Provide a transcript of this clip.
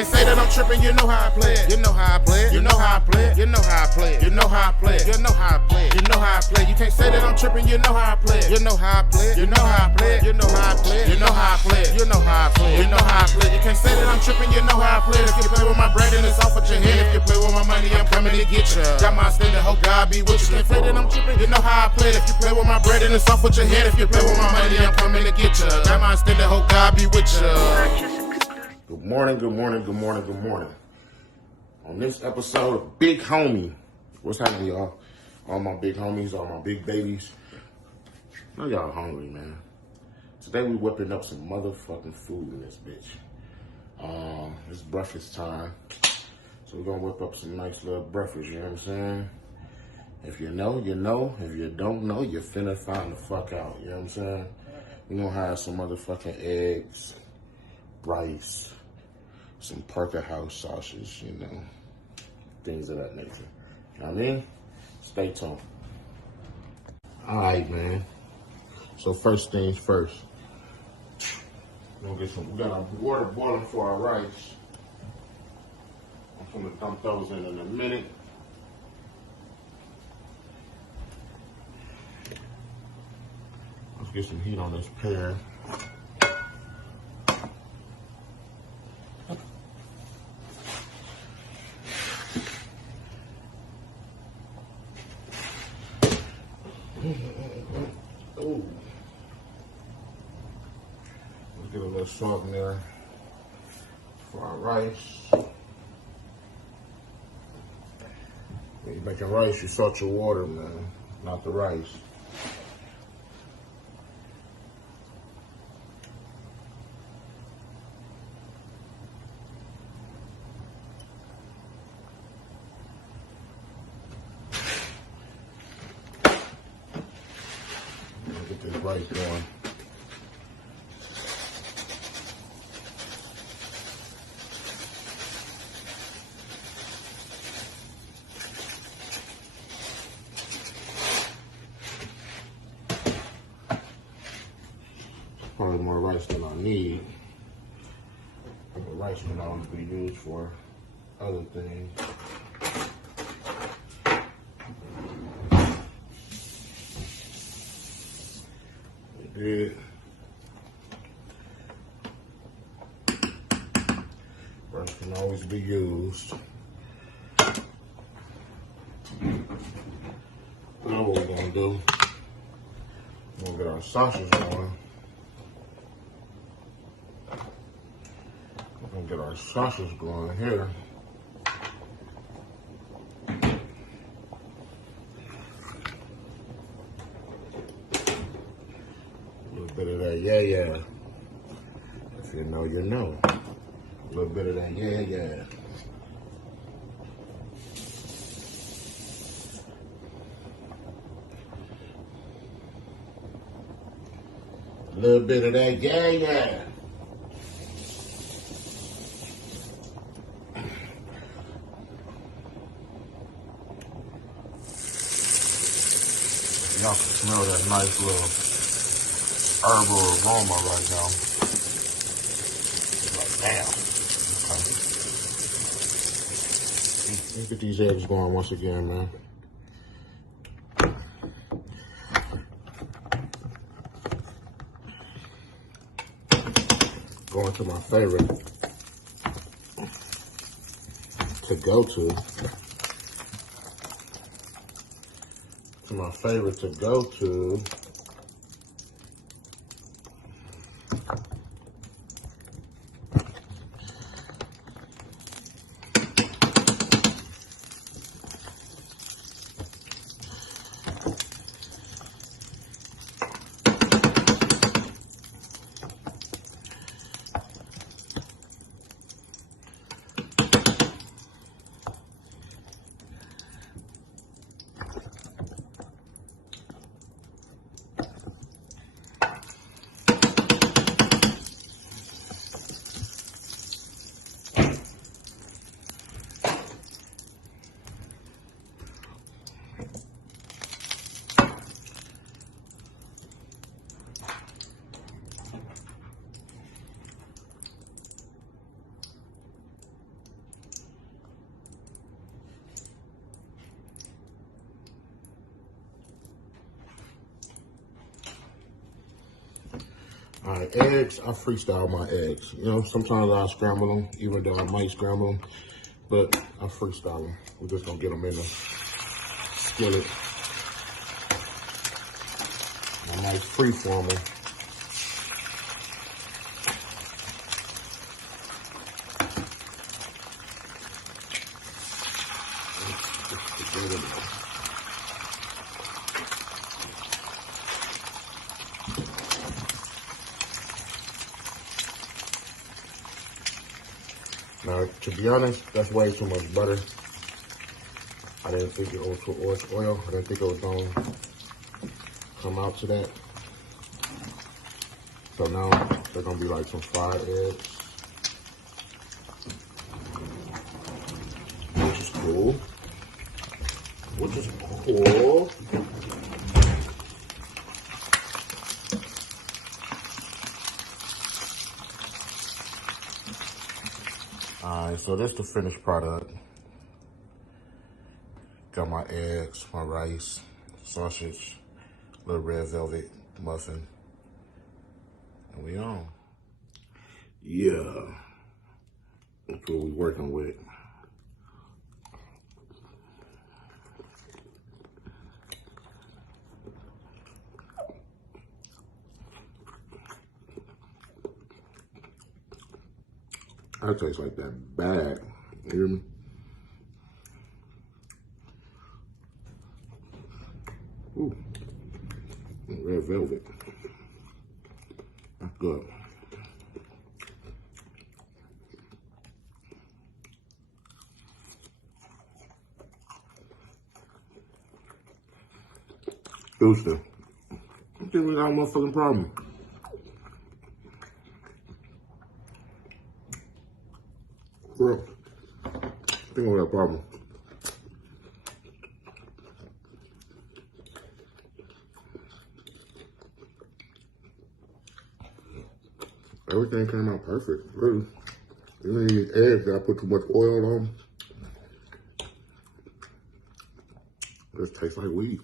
Can't say that I'm tripping, you know how I play it. You know how I play it. You know how I play it. You know how I play it. You know how I play it. You know how I play it. You know how I play it. You can't say that I'm tripping, you know how I play it. You know how I play it. You know how I play it. You know how I play it. You know how I play it. You know how I play it. You know how I play it. You can't say that I'm tripping, you know how I play it. If you play with my bread, then it's off at your head. If you play with my money, I'm coming to get you. Got my standard, hope God be with you. Can't say that I'm tripping, you know how I play it. If you play with my bread, then it's off with your head. If you play with my money, I'm coming to get you. Got my standard, hope God be with you. Good morning, good morning, good morning, good morning. On this episode of Big Homie, what's happening, y'all? All my big homies, all my big babies. I know y'all hungry, man. Today we whipping up some motherfucking food in this bitch. It's breakfast time. So we're gonna whip up some nice little breakfast, you know what I'm saying? If you know, you know. If you don't know, you finna find the fuck out, you know what I'm saying? We're gonna have some motherfucking eggs, rice, some Parker House sausage, you know, things of that nature. You know what I mean? Stay tuned. All right, man. So first things first. We got our water boiling for our rice. I'm gonna dump those in a minute. Let's get some heat on this pan. Oh. Let's get a little salt in there for our rice. When you're making rice, you salt your water, man, not the rice. Get this rice going. Probably more rice than I need. The rice can always be used for other things. Good. Rice can always be used. Now what we're gonna do, we're gonna get our sausage going. We're gonna get our sausage going here. Bit of that yeah. If you know, you know. A little bit of that yeah. A little bit of that yeah. Y'all can smell that nice little herbal aroma right now. Like, damn. Okay. Let's get these eggs going once again, man. Going to my favorite to go to. My favorite to go to. Like eggs, I freestyle my eggs. You know, sometimes I scramble them, even though I might scramble them, but I freestyle them. We're just gonna get them in the skillet. I might freeform them. Now, to be honest, that's way too much butter. I didn't think it was too much oil. I didn't think it was going to come out to that. So now they're going to be like some fried eggs, which is cool. Which is cool. Alright, so this is the finished product. Got my eggs, my rice, sausage, little red velvet muffin, and we on. Yeah, that's what we working with. That tastes like that bag. You hear me? Ooh, red velvet. That's good. Houston, I think we got a motherfucking problem. Bro, I think we got a problem. Everything came out perfect, really. Even these eggs that I put too much oil on, just tastes like weed.